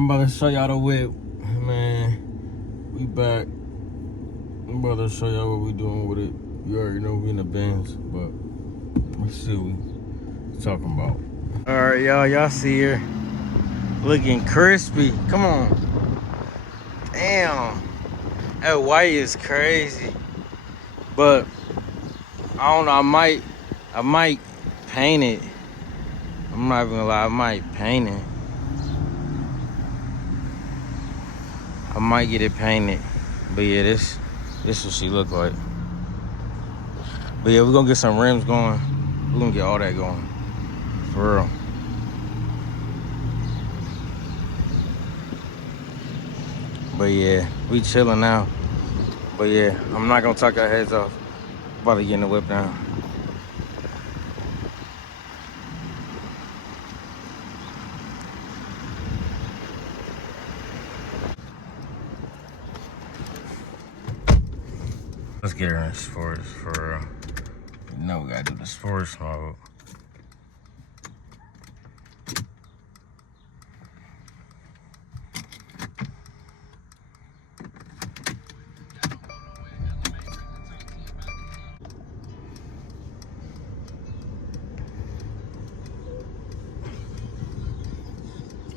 I'm about to show y'all the whip. Man, we back. I'm about to show y'all what we doing with it. You already know we in the Benz, but let's see what we talking about. All right, y'all see here. Looking crispy. Come on. Damn. That white is crazy. But I don't know, I might paint it. I'm not even gonna lie, I might paint it. I might get it painted. But yeah, this what she look like. But yeah, we're gonna get some rims going. We're gonna get all that going. For real. But yeah, we chilling now. But yeah, I'm not gonna talk our heads off. About to get in the whip now. Let's get her in sports for real. You know we gotta do the sports mode.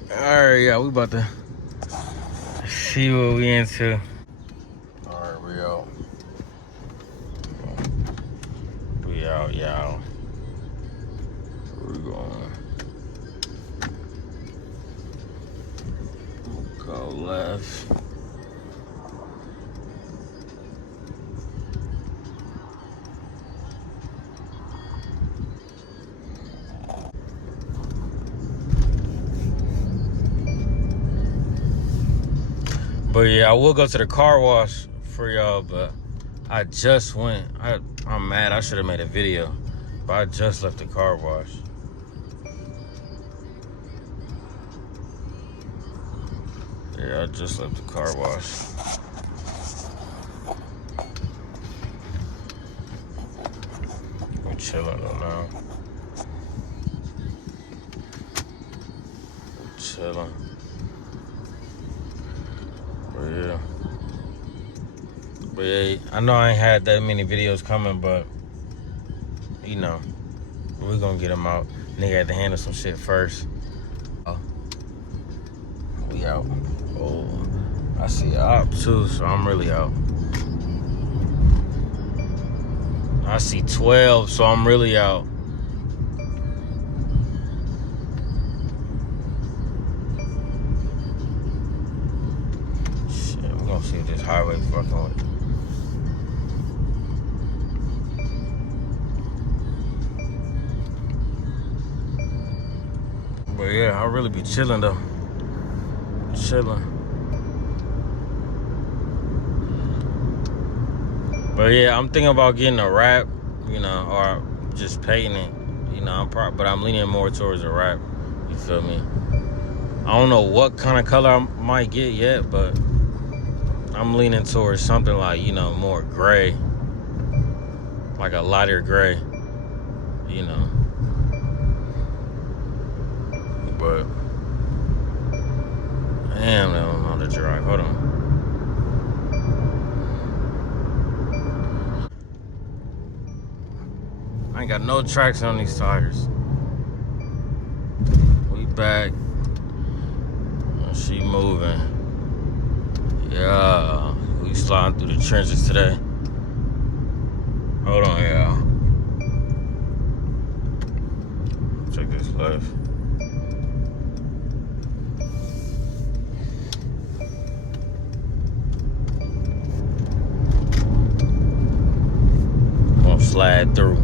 Alright, yeah, we about to see what we into. Alright, we out. We out, y'all. Where we going? Go left. But yeah, I will go to the car wash for y'all, but I just went. I'm mad. I should have made a video, but I just left the car wash. Yeah, I just left the car wash. I'm chilling now. Chilling. But yeah, I know I ain't had that many videos coming, but you know, we're gonna get them out. Nigga had to handle some shit first. We out. Oh, I see op too, so I'm really out. I see 12, so I'm really out. Shit, we're gonna see if this highway fucking with it. But yeah, I'll really be chilling though. Chilling. But yeah, I'm thinking about getting a wrap, you know, or just painting it. You know, but I'm leaning more towards a wrap. You feel me? I don't know what kind of color I might get yet, but I'm leaning towards something like, you know, more gray, like a lighter gray, you know. But damn, I'm on the drive. Hold on. I ain't got no traction on these tires. We back. She moving. Yeah, we sliding through the trenches today. Hold on, y'all. Check this left. Gonna slide through.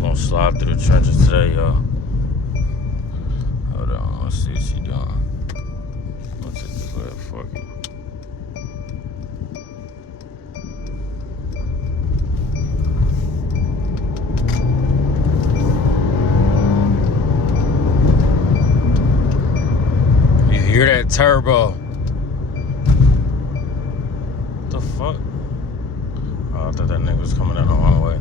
Gonna slide through the trenches today, y'all. Hold on, let's see what she doing. Let's take this left, fuck it. You hear that turbo? What the fuck? Oh, I thought that nigga was coming down the wrong way.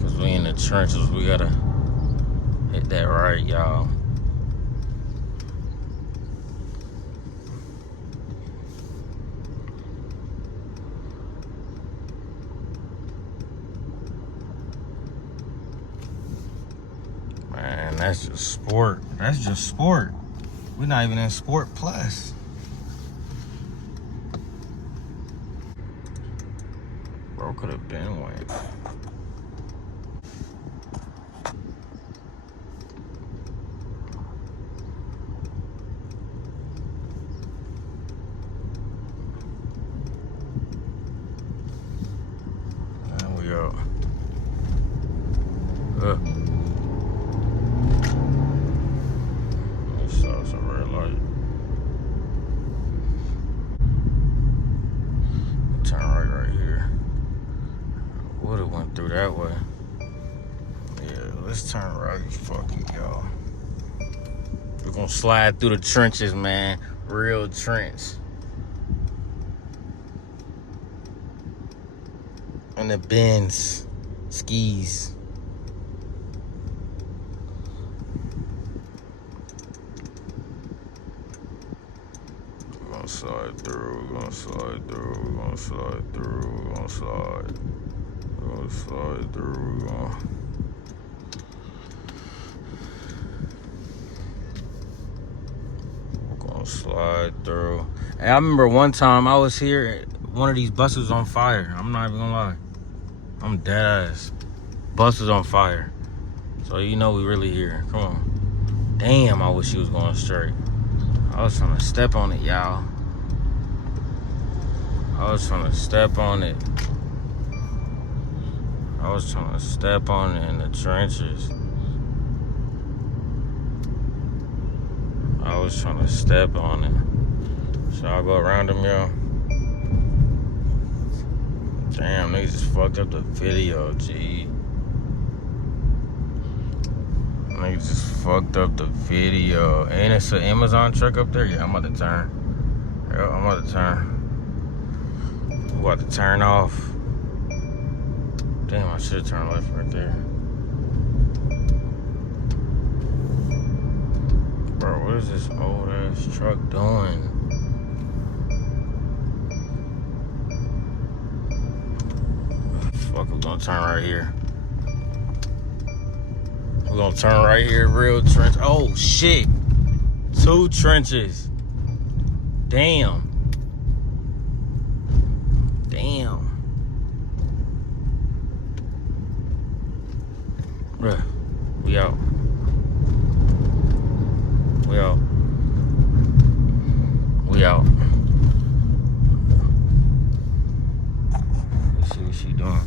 Cause we in the trenches, we gotta Hit that right, y'all. Man, that's just sport. That's just sport. We're not even in Sport Plus. Bro, could have been went. And we out. Saw some red light. Turn right here. Would have went through that way. Yeah, let's turn right. Fuck it, y'all. We're gonna slide through the trenches, man. Real trench. And the Benz skis. We're gonna slide through, we're gonna slide through, we're gonna slide through, we're gonna slide. We're gonna slide through, we're gonna slide through. Hey, I remember one time I was here, one of these buses was on fire. I'm not even gonna lie. I'm dead ass. Bus was on fire. So you know we really here. Come on. Damn, I wish he was going straight. I was trying to step on it, y'all. I was trying to step on it. I was trying to step on it in the trenches. I was trying to step on it. Should I go around him, y'all? Damn, niggas just fucked up the video, G. Niggas just fucked up the video. Ain't it an Amazon truck up there? Yeah, I'm about to turn. Yeah, I'm about to turn. I'm about to turn off. Damn, I should have turned left right there. Bro, what is this old ass truck doing? Fuck, we're gonna turn right here. We're gonna turn right here, real trench. Oh shit. 2 trenches. Damn. Damn. Bruh, we out. We out. We out. Let's see what she doing.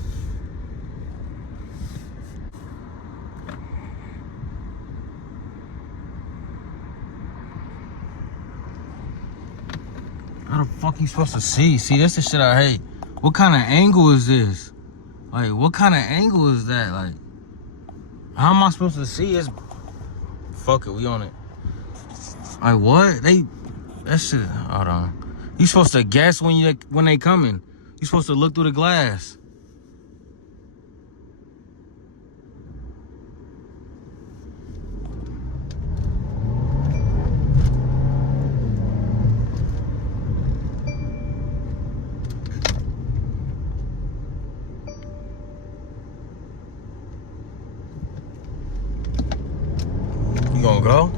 How the fuck you supposed to see? See, that's the shit I hate. What kind of angle is this? Like, what kind of angle is that? Like, how am I supposed to see? It's fuck it, we on it. Like, what? That shit. Hold on. You supposed to guess when they coming. You supposed to look through the glass. You gonna go?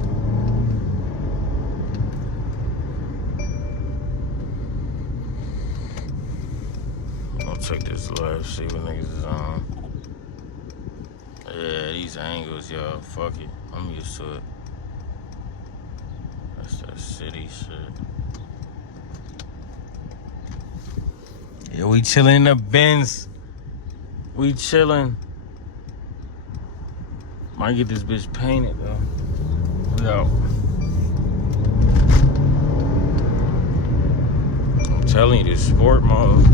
I'm gonna check this left, see what niggas is on. Yeah, these angles, yo. Fuck it. I'm used to it. That's that city shit. Yeah, we chilling in the Benz. We chilling. Might get this bitch painted though. We out. I'm telling you, this sport mode.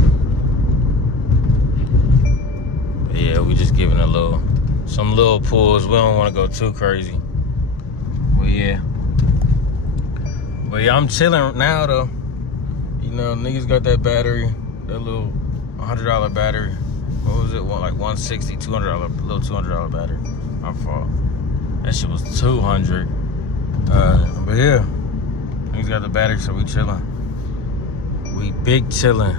Yeah, we just giving some little pulls. We don't want to go too crazy. Well, yeah. But yeah, I'm chilling now though. You know, niggas got that battery, that little $100 battery. What was it? Like $160, $200, little $200 battery. My fault. That shit was 200. But yeah, niggas got the battery, so we chilling. We big chilling.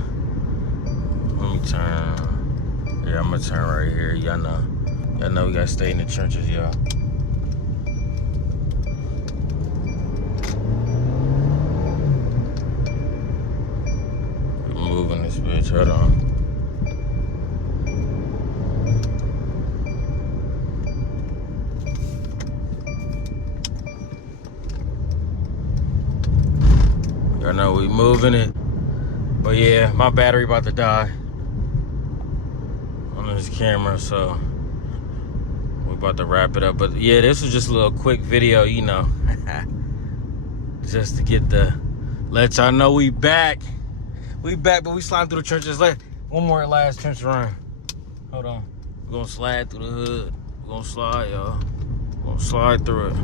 Let me turn. Yeah, I'm gonna turn right here. Y'all know we gotta stay in the trenches, y'all. We're moving this bitch. Hold on. Y'all know we moving it. But yeah, my battery about to die on this camera, so we're about to wrap it up. But yeah, this was just a little quick video, you know. Just to get let y'all know we back. We back, but we slide through the trenches. One more last trench run. Hold on. We're gonna slide through the hood. We're gonna slide, y'all. We're gonna slide through it.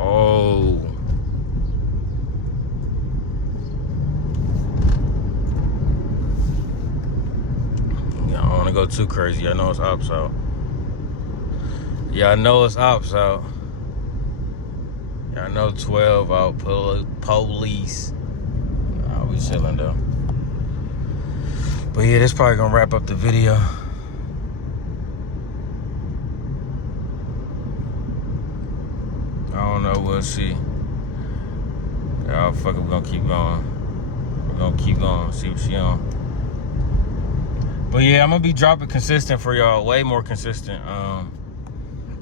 Oh. Yeah, I don't wanna go too crazy. I know it's ops out. Yeah, I know it's ops out. Yeah, I know 12 out, police. Nah, we chilling though. But yeah, this probably gonna wrap up the video. I don't know, we'll see. Yeah, fuck it, we're gonna keep going. We're gonna keep going, see what she on. But yeah, I'm gonna be dropping consistent for y'all, way more consistent.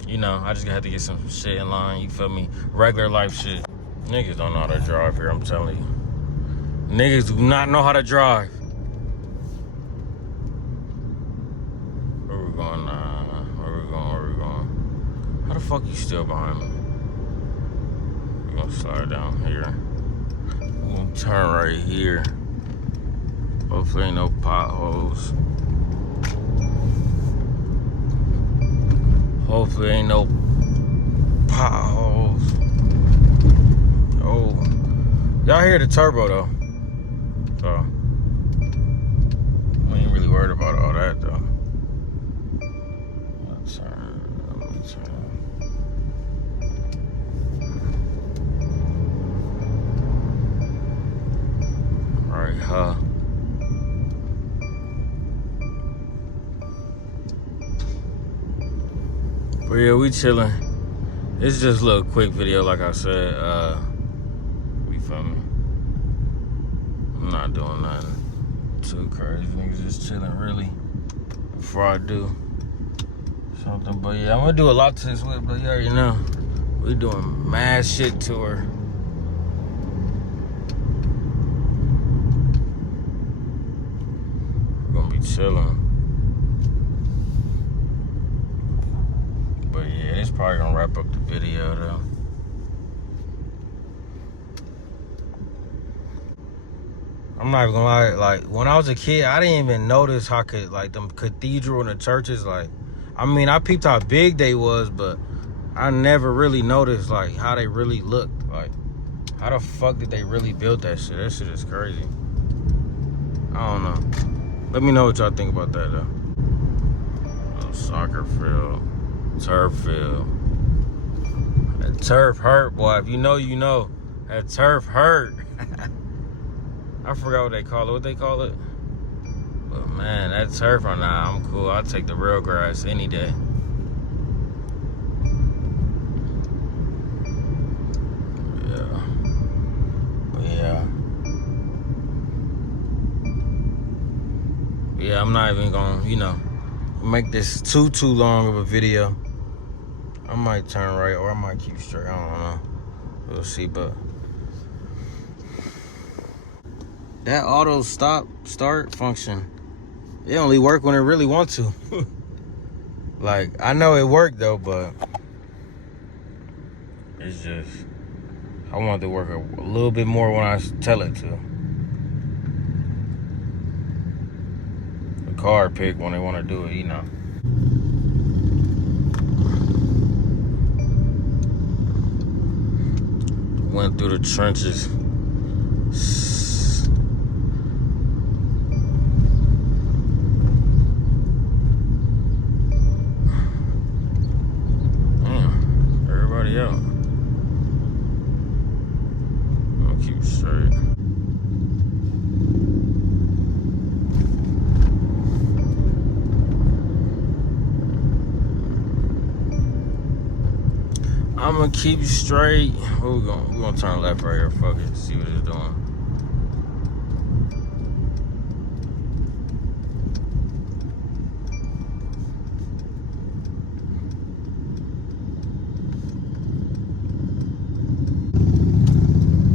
You know, I just had to get some shit in line, you feel me? Regular life shit. Niggas don't know how to drive here, I'm telling you. Niggas do not know how to drive. Where we going now? Where we going? How the fuck you still behind me? We're gonna slide down here. We're gonna turn right here. Hopefully ain't no potholes. Hopefully ain't no potholes. Oh, y'all hear the turbo though. So we ain't really worried about all that though. Let's turn. All right, huh? But yeah, we chilling. It's just a little quick video, like I said. You feel me? I'm not doing nothing too crazy. Niggas just chilling, really. Before I do something, but yeah, I'm gonna do a lot to this whip. But you already know, we doing mad shit to her. We're gonna be chilling. It's probably gonna wrap up the video though. I'm not even gonna lie, like when I was a kid, I didn't even notice how them cathedral and the churches, like, I mean, I peeped how big they was, but I never really noticed like how they really looked. Like, how the fuck did they really build that shit? That shit is crazy. I don't know. Let me know what y'all think about that though. Oh, soccer field. Turf field. That turf hurt, boy. If you know, you know. That turf hurt. I forgot what they call it. What they call it? But man, that turf, nah, I'm cool. I'll take the real grass any day. Yeah. But yeah. Yeah, I'm not even gonna, you know, make this too long of a video. I might turn right or I might keep straight. I don't know. We'll see, but that auto start function, it only work when it really wants to. Like, I know it worked though, but it's just, I want it to work a little bit more when I tell it to. The car pick when they want to do it, you know. Went through the trenches. Damn, everybody out. I'll keep it straight. I'm gonna keep you straight. We're gonna turn left right here. Fuck it. See what it's doing.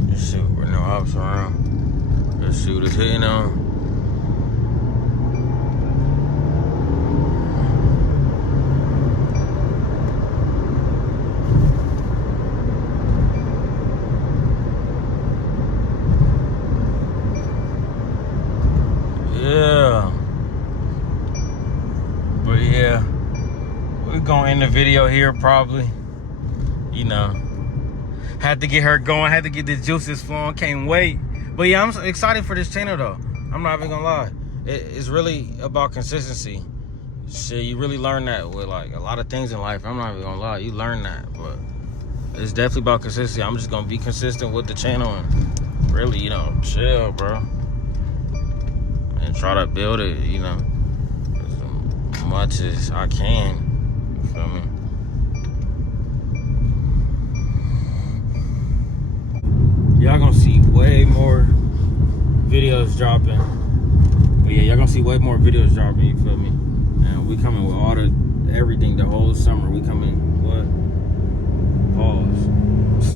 Let's see where no ops around. Let's see what it's hitting on. Yeah. But yeah, we're gonna end the video here probably. You know, had to get her going, had to get the juices flowing, can't wait. But yeah, I'm excited for this channel though. I'm not even gonna lie. It's really about consistency. Shit, you really learn that with like a lot of things in life. I'm not even gonna lie, you learn that, but it's definitely about consistency. I'm just gonna be consistent with the channel and really, you know, chill, bro. And try to build it, you know, as much as I can. You feel me? Y'all gonna see way more videos dropping. But yeah, y'all gonna see way more videos dropping, you feel me? And we coming with all everything the whole summer. We coming, what? Pause.